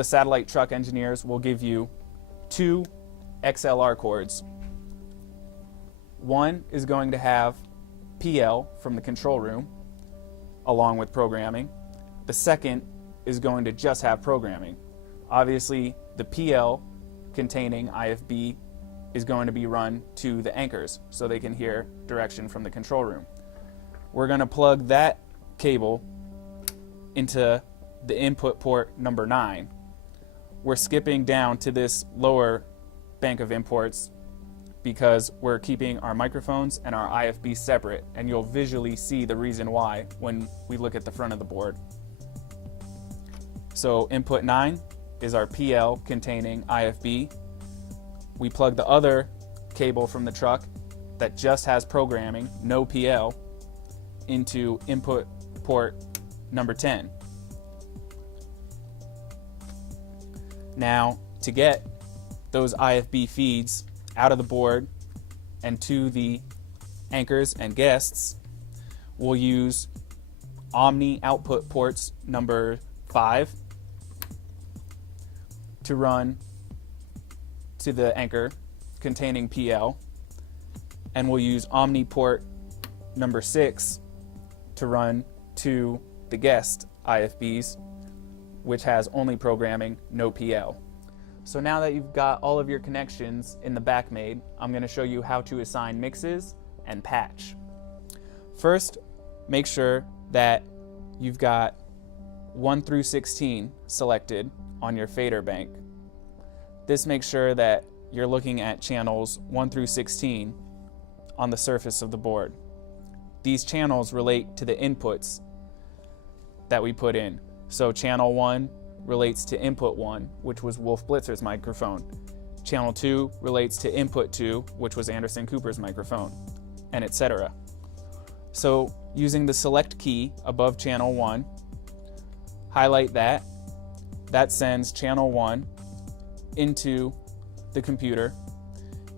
the satellite truck engineers will give you 2 XLR cords. One is going to have PL from the control room along with programming. The second is going to just have programming. Obviously, the PL containing IFB is going to be run to the anchors so they can hear direction from the control room. We're going to plug that cable into the input port number 9. We're skipping down to this lower bank of imports because we're keeping our microphones and our IFB separate, and you'll visually see the reason why when we look at the front of the board. So input 9 is our PL containing IFB. We plug the other cable from the truck that just has programming, no PL, into input port number 10. Now, to get those IFB feeds out of the board and to the anchors and guests, we'll use Omni output ports number 5 to run to the anchor containing PL, and we'll use Omni port number 6 to run to the guest IFBs, which has only programming, no PL. So now that you've got all of your connections in the back made, I'm going to show you how to assign mixes and patch. First, make sure that you've got 1 through 16 selected on your fader bank. This makes sure that you're looking at channels 1 through 16 on the surface of the board. These channels relate to the inputs that we put in. So channel 1 relates to input 1, which was Wolf Blitzer's microphone. Channel 2 relates to input 2, which was Anderson Cooper's microphone, and etc. So using the select key above channel 1, highlight that. That sends channel 1 into the computer,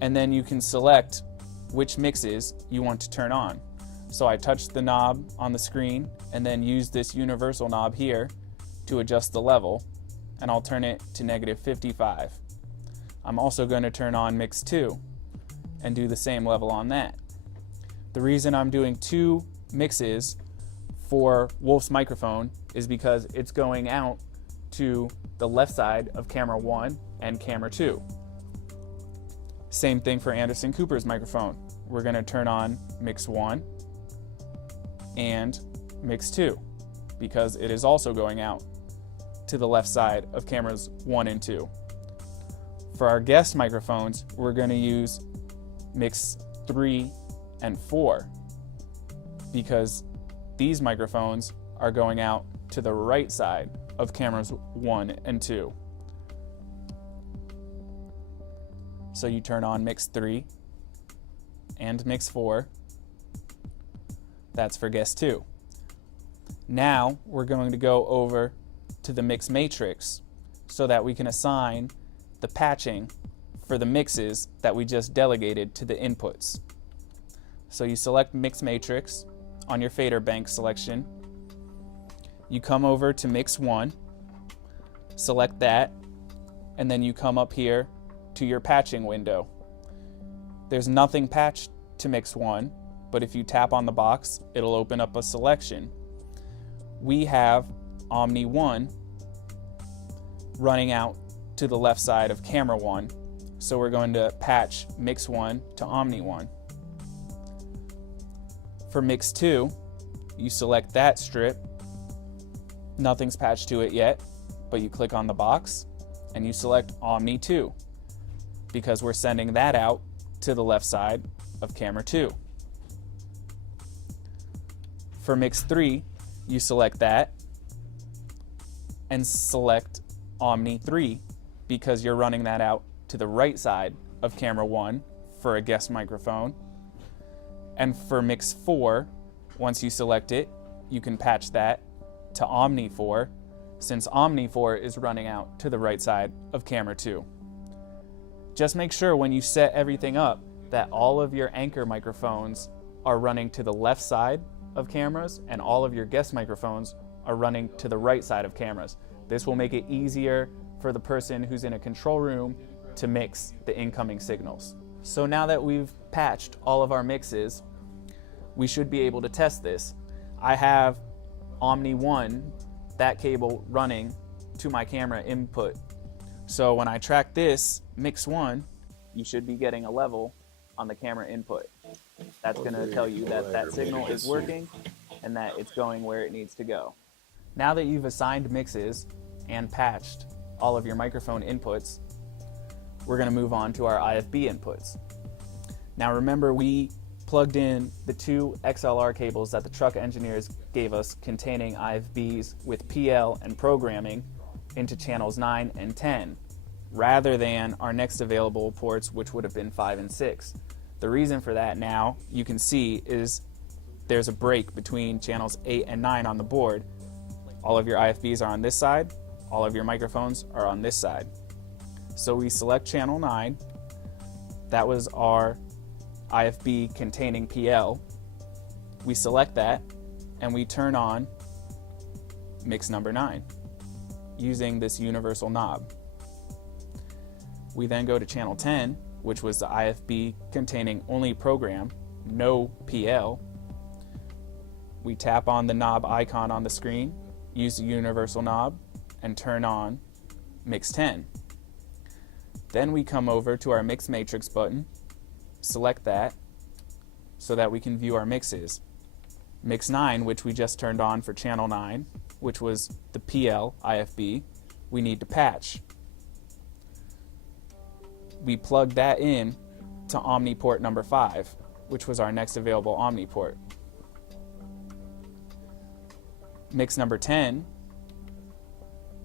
and then you can select which mixes you want to turn on. So I touch the knob on the screen and then use this universal knob here to adjust the level, and I'll turn it to -55. I'm also going to turn on mix 2 and do the same level on that. The reason I'm doing 2 mixes for Wolf's microphone is because it's going out to the left side of camera 1 and camera 2. Same thing for Anderson Cooper's microphone. We're going to turn on mix 1 and mix 2 because it is also going out to the left side of cameras 1 and 2. For our guest microphones, we're going to use mix 3 and 4 because these microphones are going out to the right side of cameras 1 and 2. So you turn on mix 3 and mix 4. That's for guest 2. Now we're going to go over to the mix matrix so that we can assign the patching for the mixes that we just delegated to the inputs. So you select mix matrix on your fader bank selection. You come over to mix 1, select that, and then you come up here to your patching window. There's nothing patched to mix 1, but if you tap on the box, it'll open up a selection. We have Omni 1 running out to the left side of camera 1, so we're going to patch mix 1 to Omni 1. For mix 2, you select that strip. Nothing's patched to it yet, but you click on the box and you select Omni 2 because we're sending that out to the left side of camera 2. For mix 3, you select that and select Omni 3 because you're running that out to the right side of camera 1 for a guest microphone. And for mix 4, once you select it, you can patch that to Omni 4 since Omni 4 is running out to the right side of camera 2. Just make sure when you set everything up that all of your anchor microphones are running to the left side of cameras and all of your guest microphones are running to the right side of cameras. This will make it easier for the person who's in a control room to mix the incoming signals. So now that we've patched all of our mixes, we should be able to test this. I have Omni 1, that cable, running to my camera input. So when I track this, mix 1, you should be getting a level on the camera input. That's going to tell you that that signal is working and that it's going where it needs to go. Now that you've assigned mixes and patched all of your microphone inputs, we're going to move on to our IFB inputs. Now remember, we plugged in the 2 XLR cables that the truck engineers gave us containing IFBs with PL and programming into channels 9 and 10, rather than our next available ports, which would have been 5 and 6. The reason for that, now you can see, is there's a break between channels 8 and 9 on the board. All of your IFBs are on this side, all of your microphones are on this side. So we select channel 9, that was our IFB containing PL. We select that and we turn on mix number 9 using this universal knob. We then go to channel 10, which was the IFB containing only program, no PL. We tap on the knob icon on the screen, use the universal knob, and turn on mix 10. Then we come over to our mix matrix button, select that so that we can view our mixes. Mix 9, which we just turned on for channel 9, which was the PL IFB, we need to patch. We plug that in to Omni port number 5, which was our next available Omni port. Mix number 10,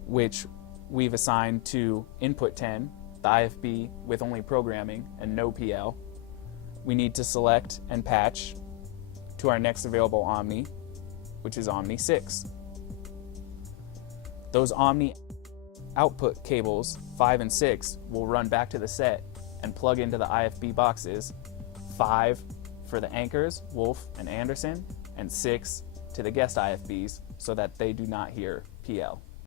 which we've assigned to input 10, the IFB with only programming and no PL, we need to select and patch to our next available Omni, which is Omni 6. Those Omni output cables 5 and 6 will run back to the set and plug into the IFB boxes, 5 for the anchors, Wolf and Anderson, and 6 to the guest IFBs so that they do not hear PL.